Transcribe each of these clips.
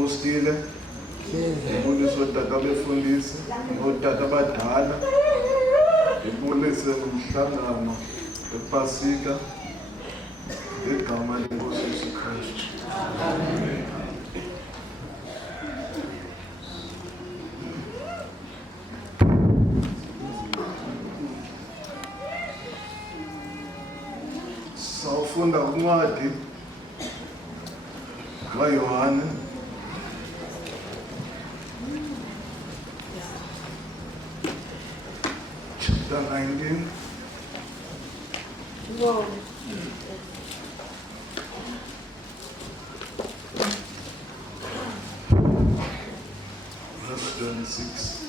apostile, ngibulise otata abefundisi, otata abadala, ngibulise umhlangano wepasika ngegama lenkosi Yesu Kristu. Amen. Sawufunda uncwadi kaYohane chapter 19. Wow. Verse 26.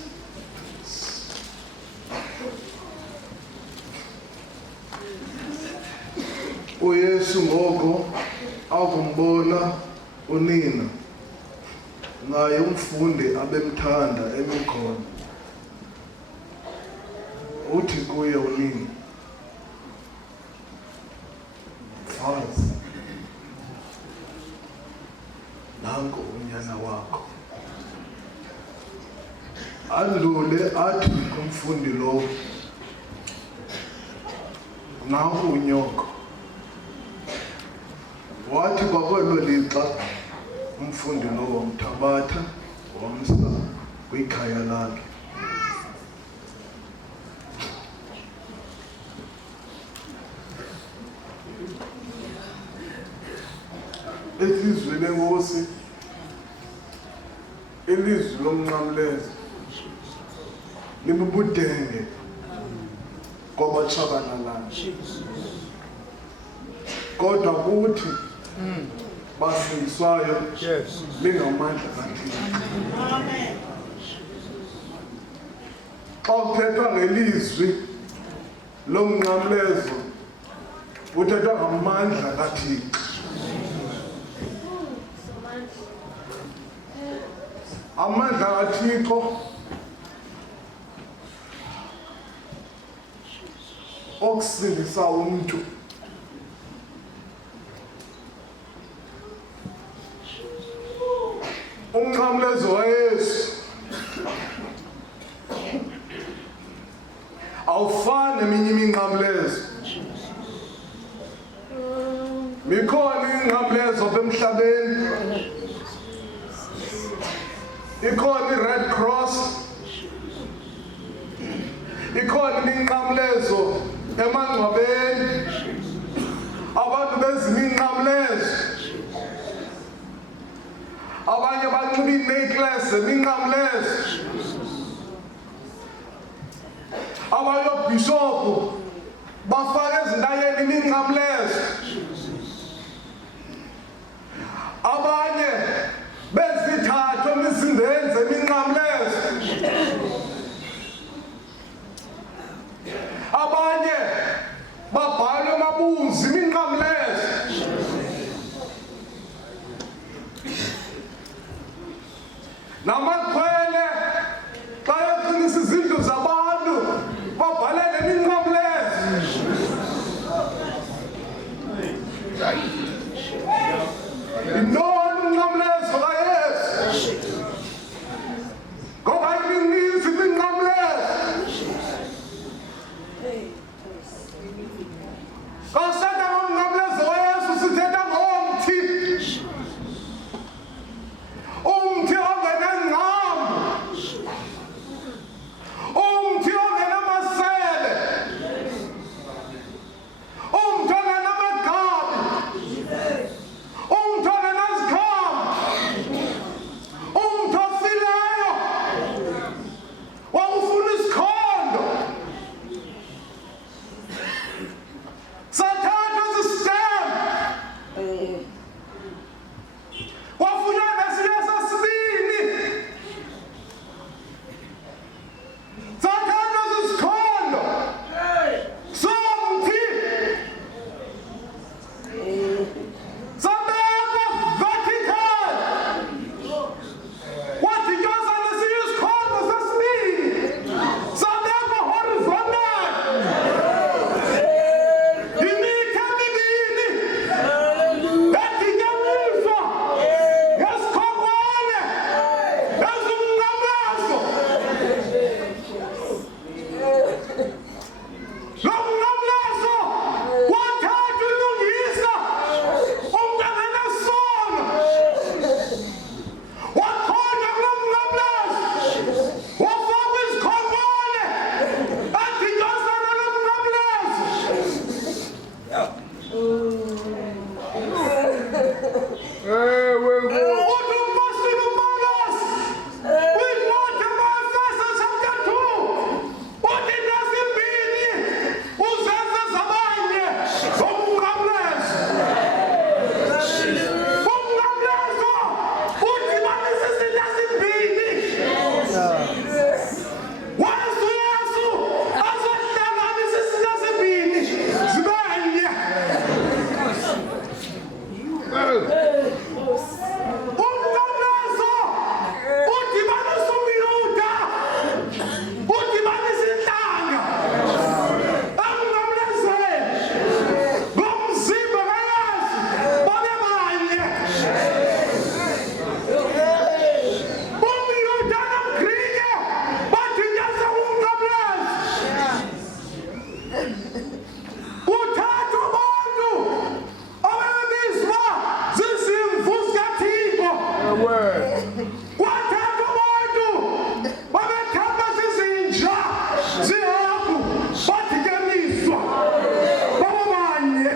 uYesu ngoko akumbona unina naye umfundi abemthanda khona, uthi kuye unina, Mfazi, Nanko unyana wakho. Andule athi kumfundi lowo, naye unyoko. Wathi kwakwelo lixa umfundi lowo wamthabatha wamsa kwikhaya lakhe. Ilizwi lenkosi, ilizwi lomnqamlezo libubudenge kwabatshabalalayo, kodwa kuthi basindiswayo lingamandla kaThixo. Amen. Xa kuthethwa ngelizwi lomnqamlezo kuthethwa ngamandla kaThixo. Amandla kaThixo okusindisa umntu. Umnqamlezo waYesu awufani neminye iminqamlezo. Mikhona inqamlezo apha emhlabeni, ikhona i-Red Cross, ikhona iminqamlezo emangcwabeni, abantu benza iminqamlezo, abanye banxiba ii-necklace zeminqamlezo, abayobhishophu bafake ezintanyeni iminqamlezo, abanye bezithathu emizindeni zeminqamlezo, abanye babhalwe amabunzi iminqamlezo. Namakhwele xa eqinisa izindlu zabantu babhalele iminqamlezo. Yintoni umnqamlezo kaYesu? Ngoba imininzi iminqamlezo. Xa sithetha ngomnqamlezo waYesu sithetha ngomthi. Umthi ongenangqambo, umthi ongenamasebe, umthi ongenamagabi, umthi ongenazikhamba, umthi ofileyo wawufuna isikhondo. Sathatha Kuthatha abantu ababizwa zizimvu zikaThixo. Kwathatha abantu babethamba zizinja zihagu badityaniswa babanye.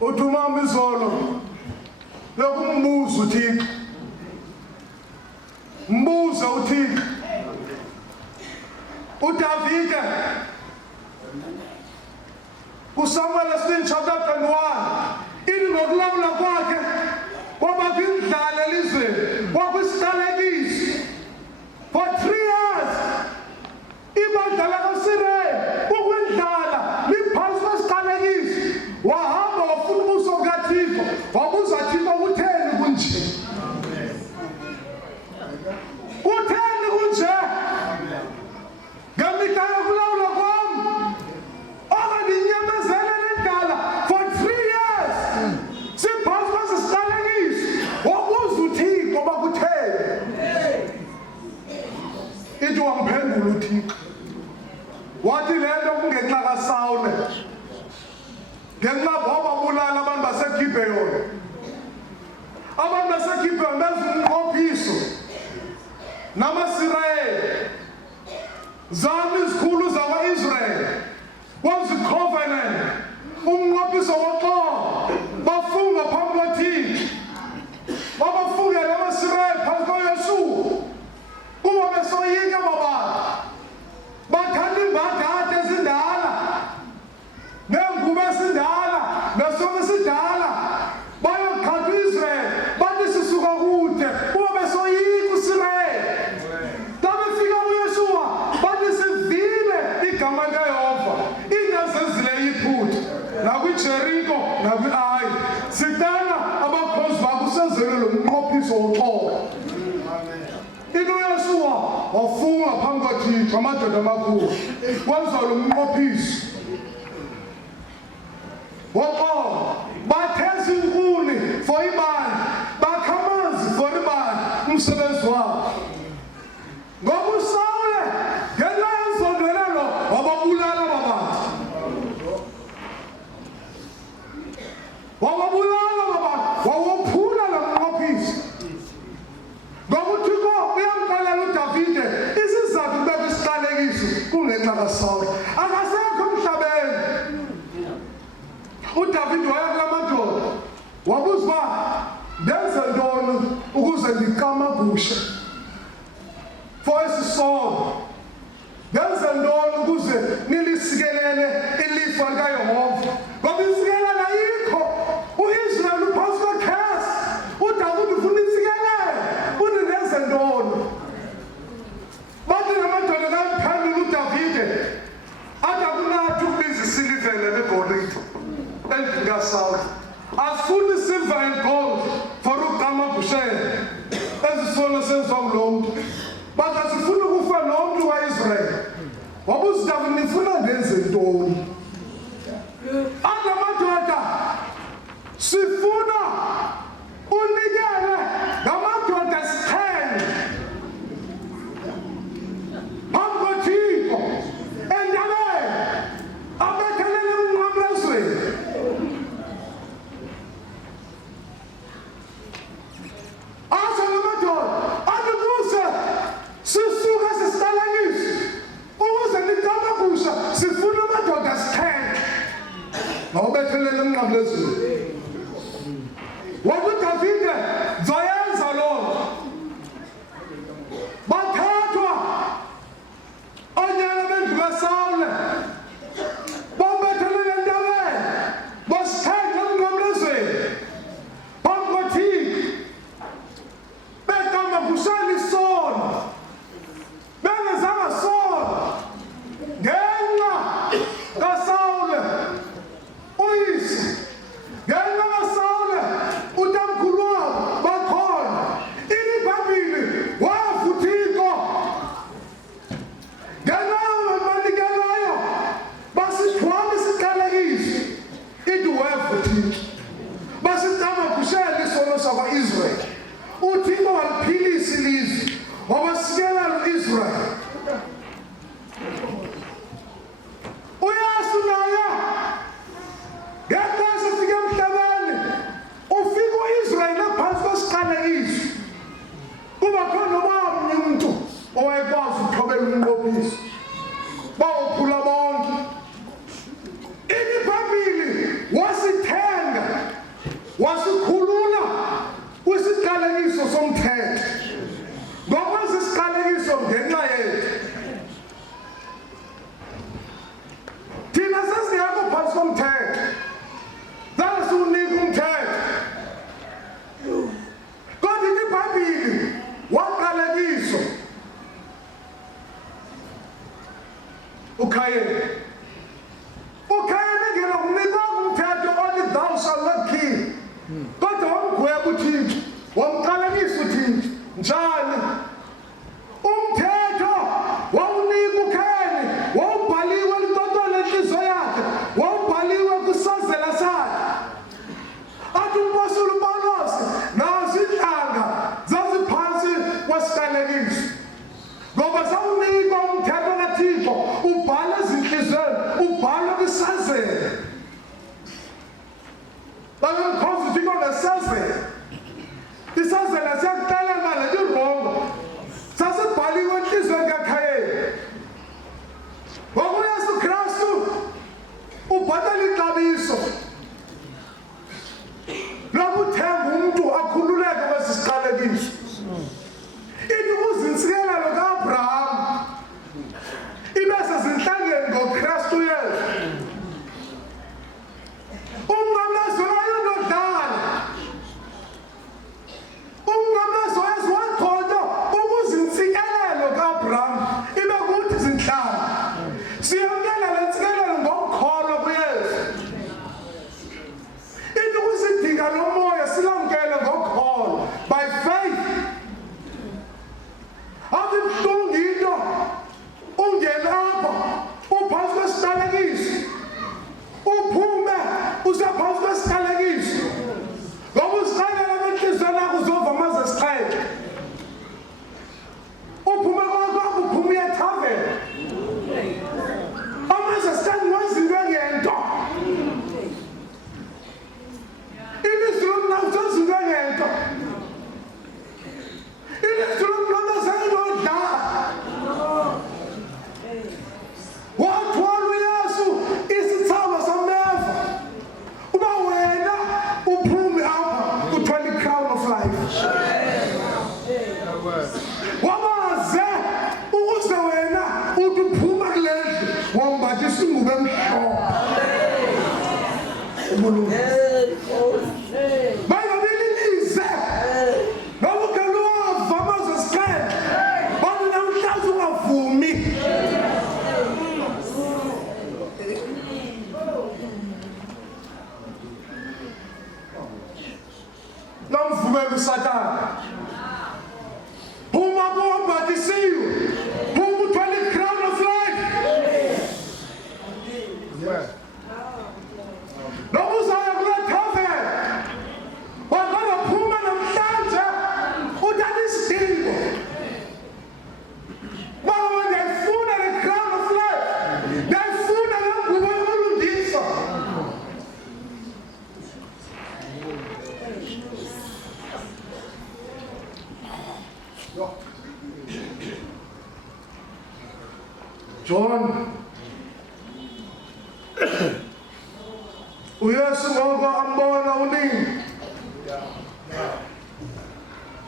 Uthuma izolo lokumbuza uThixo. Mbuza uThixo. uDavide kuSamuel chapter 21 ini ngokulawula kwakhe kwaba kwindlala elizweni kwakusiqalekisi for 3 years ibandla lakaSirayeli ukwindlala liphansi kwesiqalekisi wahamba wafuna ubuso bukaThixo wabuza Thixo kutheni kunje kutheni kunje ngamihla yokulawula kwami ngenxa babulala abantu baseGibheyoni. Abantu baseGibheyoni benza umnqophiso namaSirayeli. Zama izikhulu zakwa-Israyeli wenza i-covenant, umnqophiso woxolo, bafunga phambi kwaThixo. Babafungela amaSirayeli phansi kwaYesu kuba besoyika babantu. Bathanda imbadada ezindala nengubo ezindala nesonto esidala bayogqatha u-Israyeli bathi sisuka kude kuba besoyika u-Israyeli. Xa befika kuYeshuwa bathi sivile igama likaYehova into ezenzile iphutha nakwiJeriko nakwi-Ayi. Sicela abakhozi bakho usenzele lo mnqophiso woxolo. uYeshuwa wafunga phambi kwaThixo amadoda amakhulu wenza lo mnqophiso woxolo. Batheza inkuni for ibandla, bakha amanzi for ibandla, umsebenzi wabo. Ngoba uSawule ngenxa yenzondolelo wababulala babantu. Wababulala babantu, wawophula lo mnqophiso. Ngoba uThixo uyamxelela uDavide isizathu kubekho isiqalekiso kungenxa kaSawule. Akasekho emhlabeni. uDavide waya kula madoda wabuza uba ndenze ntoni ukuze ndikamagushe for isisono. Ndenze ntoni ukuze nilisikelele ilifa likaYehova. Ngoba isikelelo ayikho. U-Israyeli uphantsi kwekhesi. uDavide ufuna isikelelo. Uthi ndenze ntoni? Bathi namadoda kamphendula uDavide athi akunathi ukubiza isilivele negolide endlini kaSawule. Asifuni isilver and gold for ukukamagushela ezisono senziwa ngulo mntu. But asifuni ukufa nomntu waIsrayeli. Wabuza uDavide nifuna ndenze ntoni? Athi amadoda sifuna unikele ngamadoda sixhenxe phambi kwaThixo entabeni abethelele emnqamlezweni. Aza ngamadoda athi kuze sisuka sisiqalekiso ukuze nikamagusha sifuna amadoda sixhenxe. Mawubethelele emnqamlezweni. Wathi uDavide zoyenza loo nto. Bathathwa oonyana bendlu kaSawule bombethelele entabeni bosixhenxe emnqamlezweni phambi kwaThixo bekamagushela isono bengezanga sono ngenxa kaSawule uyise, ngenxa kaSawule utamkhulu wabo bakhona. IBhayibhile wafa uThixo ngenxa yobanikelayo basithwala isiqalekiso. Ithi wafa uThixo basicamagushela isono sakwa-Israyeli. uThixo waliphilisa ilizwe wabasikelela u-Israyeli. uYesu naye ngexesha efike emhlabeni ufika u-Israyeli aphansi kwesiqalekiso. Kuba khona omnye umntu owayekwazi ukuthobela umnqophiso bawophula bonke. IBhayibhile wasithenga wasikhulula kwisiqalekiso somthetho. Ngokwenza isiqalekiso ngenxa yethu thina sesingekho phansi komthetho. Zange siwunike umthetho. Kodwa iBhayibhile waqalekiswa uKhayeni. uKhayeni engena kunikwa umthetho othi thou shalt not kill. Kodwa wamgweba uThixo wamqalekisa uThixo. Njani? Umthetho wawunika uKhayeni wawubhaliwe litotole inhliziyo yakhe, wawubhaliwe kwisazela sakhe. Athi umpostoli uPawulos nazo iintlanga zaziphansi kwesiqalekiso. Ngoba sawunikwa umthetho kaThixo ubhala ezinhliziyweni, ubhala kwisazela. babemkhonza uThixo ngesazela. Isazela siyakuqala ngale irongo. Sasibhaliwe enhlizweni kaKhayeli. UYesu Kristu ubhatala ixabiso lokuthenga umuntu akhululeke kwesi siqalekiso. Ithi kuzinsikelelo kaAbraham ibe sezinhlangeni ngoKristu Yesu. Umnqamlezo wayendodala. Umnqamlezo Yesu waqoqa ukuzinsikelelo kaAbraham ibe kuthi zinhlanga. Siyamkela le nsikelelo ngokukholwa kuYesu. Ithi kusidinga lo moya silamkele ngokukholwa by faith. Akubuhlungu into ungena apha uphansi kwesiqalekiso. Uphume usaphansi kwesiqalekiso. Ngoba usiqalela benhliziyweni yakho uzova amaze esixhenxe. Uphume kwakho uphume uyethavela. Amaze esixhenxe ngozinto engento. Ilizwi lomnqamlezo izinto engento. Ilizwi lomnqamlezo ayinodlala. Wathwala uYesu isithaba sameva. Uba wena uphume apha uthwala i-crown of life. Wabaze ukuze wena uthi uphuma kule ndlu wambathisa ingubo emhlophe. Bayabililize noma ugele wava amaze esixhenxe. Bathi namhlanje ungavumi. Nomvumela uSathane. Phuma wambathisiwe. Phuma uthwala i-crown of life. Noma uzaya kule thaveni. Wakhona phuma namhlanje uthatha isidingo. Baba ndiyayifuna le crown of life. Ndiyayifuna le ngubo yokulungisa. John uYesu ngoko ambona unina.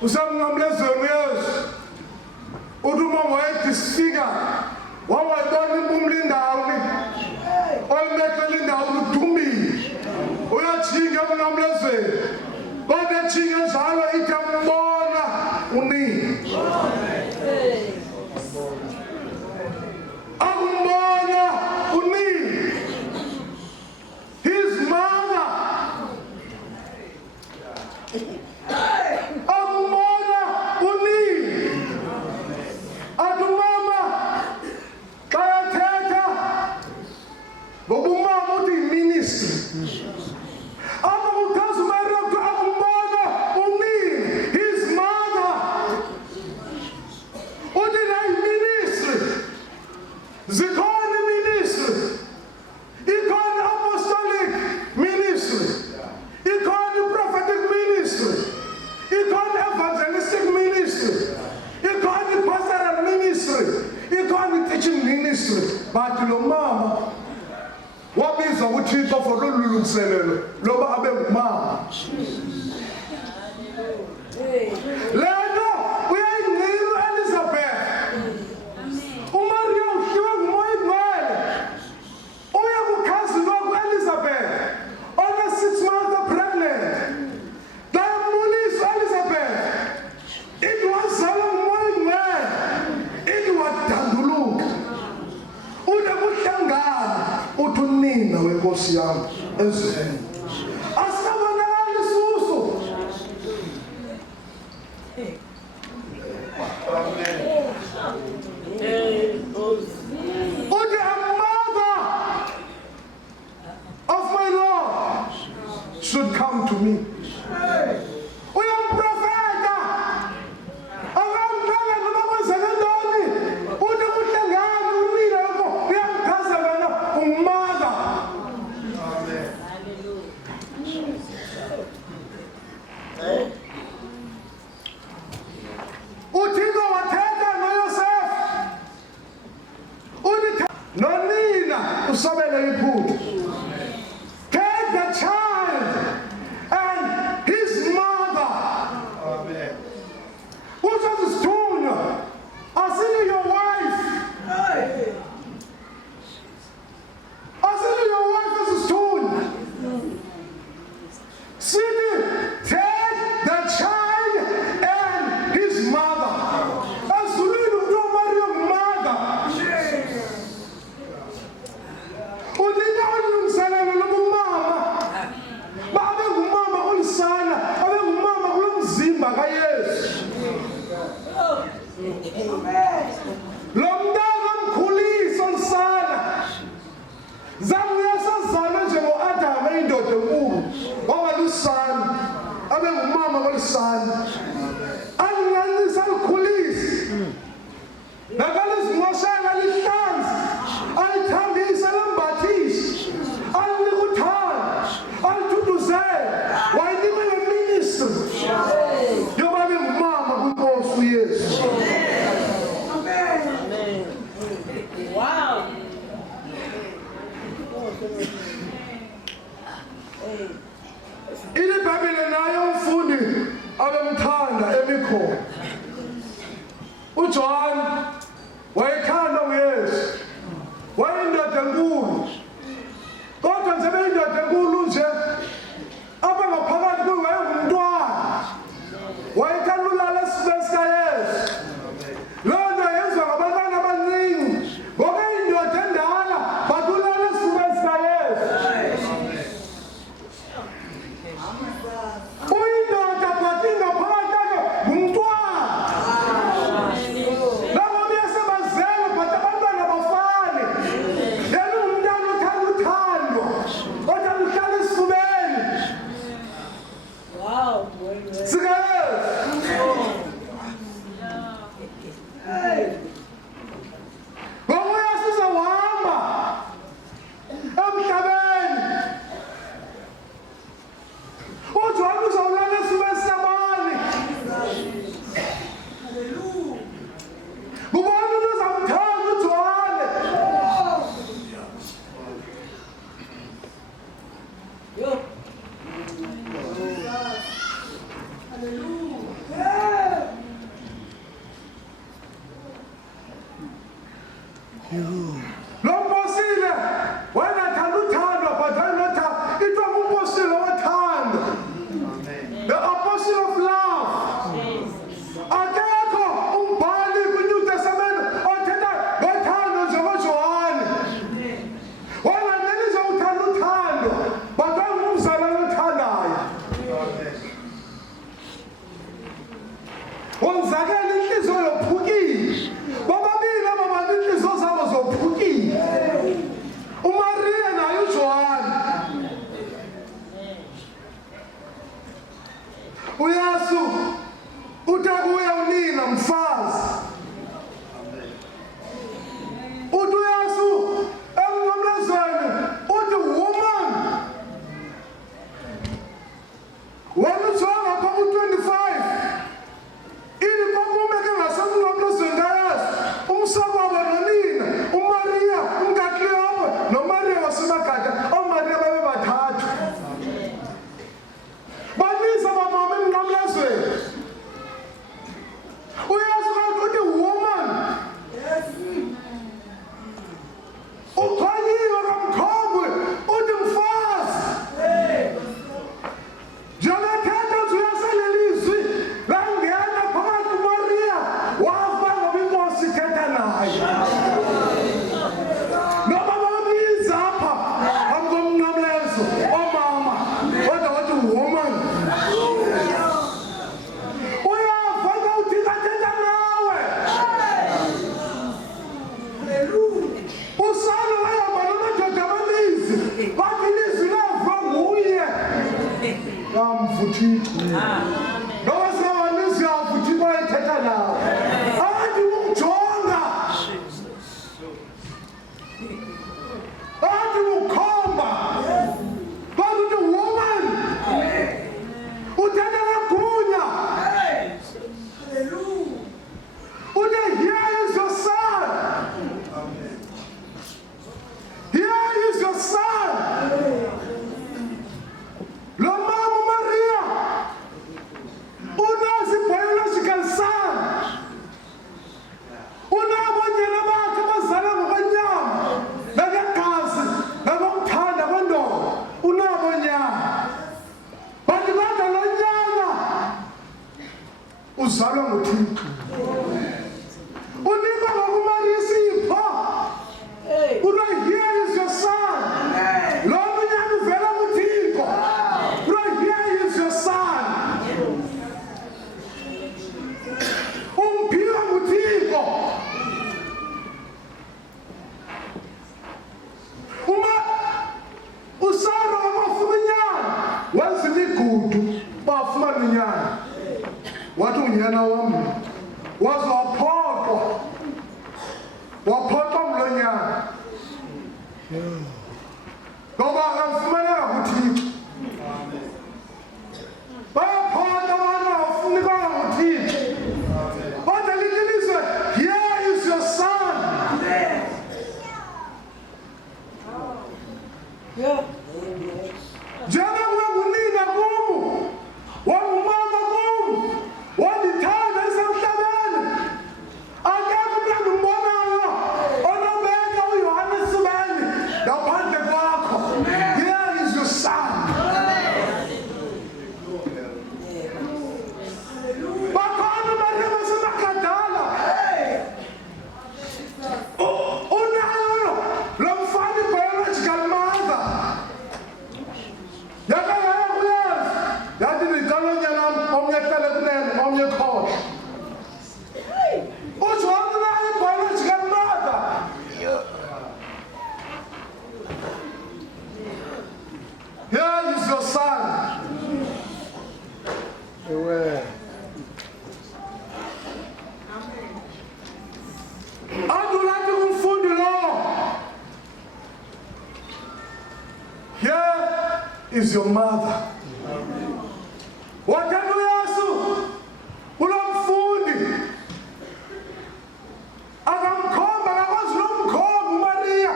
Usamnqamlezweni uYesu. Uthi umama wayedisfika wawayibona impumla indawuni. Oyimethela indawuni udumile. Uyajhinga emnqamlezweni. Kodwa ejhinga njalo ithi ambona unina. Akumbona unina. His mother. Akumbona unina. Athi umama xa ethetha ngoba umama uthi yi-ministry. Apha kuchaza uMaria uthi akumbona unina. His mother. Uthi la yi-ministry. Zikhona i-ministry. Ikhona apostolic ministry. Ikhona i-prophetic ministry. Ikhona evangelistic ministry. Ikhona i-pastoral ministry. Ikhona i-teaching ministry. But lo mama wabiza uThixo for lolu lungiselelo loba abe ngumama. Lento uyayingcina uElizabeth. uMaria uhlwiwe ngumoya ingcwele. Uya kukhazini wakho uElizabeth. Ona 6 months pregnant. Dayambulisa uElizabeth. Ithi wazala ngumoya ingcwele. Ithi wadanduluka. Ude kuhlangana uthi unina wenkosi yami ezweni. Asabonakala isusu. Uthi a mother of my Lord should come to me. Uyamprofeta. Akamqala noma kwenzeke ntoni. Uthi kuhlangana unina yakho uyamchaza wena umother. good. Take the child and his mother. Amen. Which was his tune? I see your wife. I see your wife as his tune. City, take the child and his mother. As we don't marry your mother. Unina ulungiselelo lobumama. Babe ngumama ulisana, abe ngumama kulomzimba kaYesu. Lo mntana omkhulisa ulisana. Zamuyasazana njengo-Adam indoda enkulu. Wangalusana, abe ngumama kolisana. Alinganisa alikhulise. Nakalizimoshela lihlanze. Alithambise lambathise. Alinika uthando. Alithunduzele. Wayinika ngeministry. Yoba abe ngumama kuNkosi uYesu. Amen. Wow. ILibhayibheli naye umfundi abemthanda emikhona. uYohane wayethandwa nguYesu. Wayindoda enkulu. Kodwa nje beyindoda enkulu nje apha ngaphakathi kuye wayengumntwana. Wayethanda ulala esifubeni sikaYesu. Loo nto yenziwa ngabantwana abancinci. Ngoba indoda endala but ulala esifubeni sikaYesu. Uyindoda but ingaphakathi yakhe ngumntwana. Nabo biyasebazela but abantwana bafane. Yena ungumntana othanda uthando. Othanda uhlala esifubeni Wow. sikaYesu. Ngoba uYesu uzawuhamba emhlabeni. uJohane uzawulala esifubeni sikabani. Ngubani umuntu ozamthanda uJohane? Yo. Lo mposile wayengathanda uthando but wayenothando. Ithiwa ngumposile wothando. The apostle of love. Akekho umbhali kwiNew Testament othetha ngothando njengoJohane. Wayenganeli nje uthanda uthando but wayengumzalwane othandayo. Wonzakela inhliziyo yophukile. Bobabili aba bantu inhliziyo zabo zophukile. uMaria naye uJohane. uYesu uthe kuye unina Mfazi. Uthi uYesu emnqamlezweni uthi woman. Walujonga pha ku-25. Ili kwakume ke ngasemnqamlezweni kaYesu. Umsababa nonina, uMaria, umkaKleopa noMaria waseMagada. OoMaria babe bathathu. Babiza abamama emnqamlezweni. uYesu kanti uthi woman. Ukhanyiwe kamkhombe uthi Mfazi. Njengethetha nje uyaselelizwi langena phakathi kuMaria wafa ngoba inkosi ithetha naye. Noba babiza apha phambi komnqamlezo omama kodwa wathi woman. Uyafa xa uThixo athetha nawe. Usana wahamba namadoda amaninzi bathi ilizwi lava nguye. Kamvuthixo. Noba singabanintsi uyavuthixo wayethetha nawe. Athi ukujonga. Athi ukhomba. Bathi uthi woman. Uthetha kagunya. Uthi here is your son. Here is your son. nguThixo. Unikwa ngokumarisipho. Ulo here is your son. Lo unyana uvela kuThixo. Ulo here is your son. Umphiwa nguThixo. Uma uSara wafuna unyana, wazila igudu bafumana unyana. Wathi unyana wami waze waphoxwa mlonyana. Ngoba akamfumananga kuThixo. Bayaphota abantu abafunikanga nguThixo. Kodwa lilizwe, here is your son. Njengoba unina kumu, wangumama kumu, wandithanda isemhlabeni. Akekho umntu umbonayo onobeka uYohane esibeni ngaphandle kwakho. Here is your son. Bakhona abantu abasemakhadala. Unayo lo mfana biological mother. Yakaya uYesu. Yathi ngicela unyana omnye ehlele kunene, omnye ekhohlo. uJohane unayo biological mother. Here is your son. Andule athi kumfundi lowo. Here is your mother. Wathanda uYesu ulo mfundi. Akamkhomba akakwazi nomkhomba uMaria.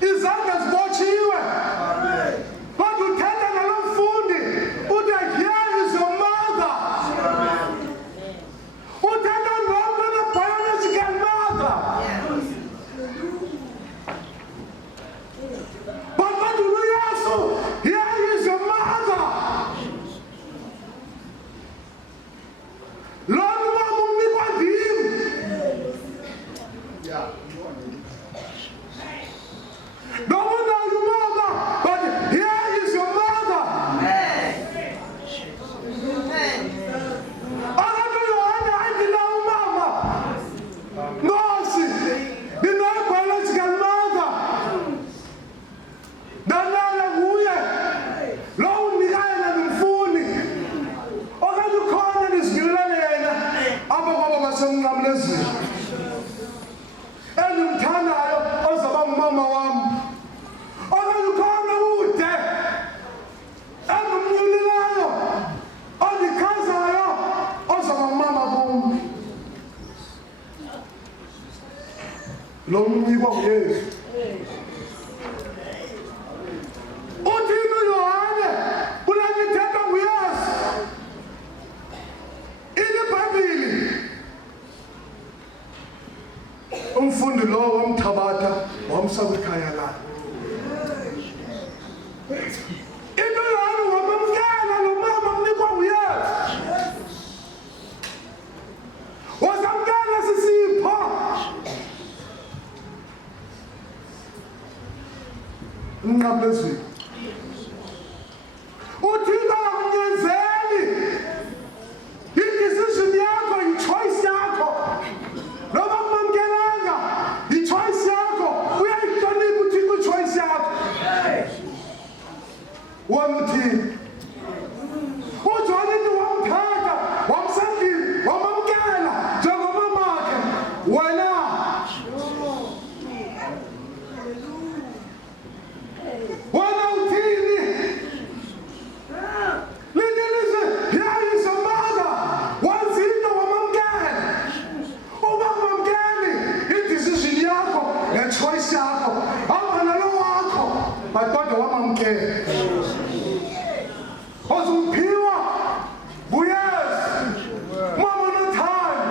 Izandla zibotshiwe. Kodwa uthetha nalo mfundi. Uthi here is your mother. Uthetha nomntu one-biological mother. But kodwa uYesu, here is your mother. Lona umama umnikwa ndim. Noma unayo umama, but here is your mother. Akathi uYohane ayindinawo umama. Nkosi, ndinayo biological mother. Ndanala kuye. Lo undikayo nangimfuni. Okanye ukhona nizinyulane yena apha kwaba basemnqamlezweni. Endimthandayo ozaba ngumama wami. Okanye ukhona ude endimnyulileyo ondikhazayo ozaba ngumama kum. Lo mnikwa nguYesu. Uthini uYohane kule nto ithethwa nguYesu? IBhayibhile. Umfundi lowo wamthabatha wamsa kwikhaya lakhe. Into uYohane wamamkela lo mama umnikwa nguYesu. Wazamkela sisipho. Unqamlezweni. Uthixo akunyanzeli. I-decision yakho, i-choice yakho. Noma kumamkelanga, i-choice yakho. Uyayihlonipha uThixo i-choice yakho. Wena uthini? uJohane uthi wamthatha, wamsendini, wamamkela njengomamakhe. Wena uthini? Lilizwe, here is your mother. Wanzinto wamamkela. Uba kumamkeli, i-decision yakho, ne-choice yakho. Hamba nalo wakho, but kodwa wamamkela. Ozumphiwa nguYesu. Mama nothando.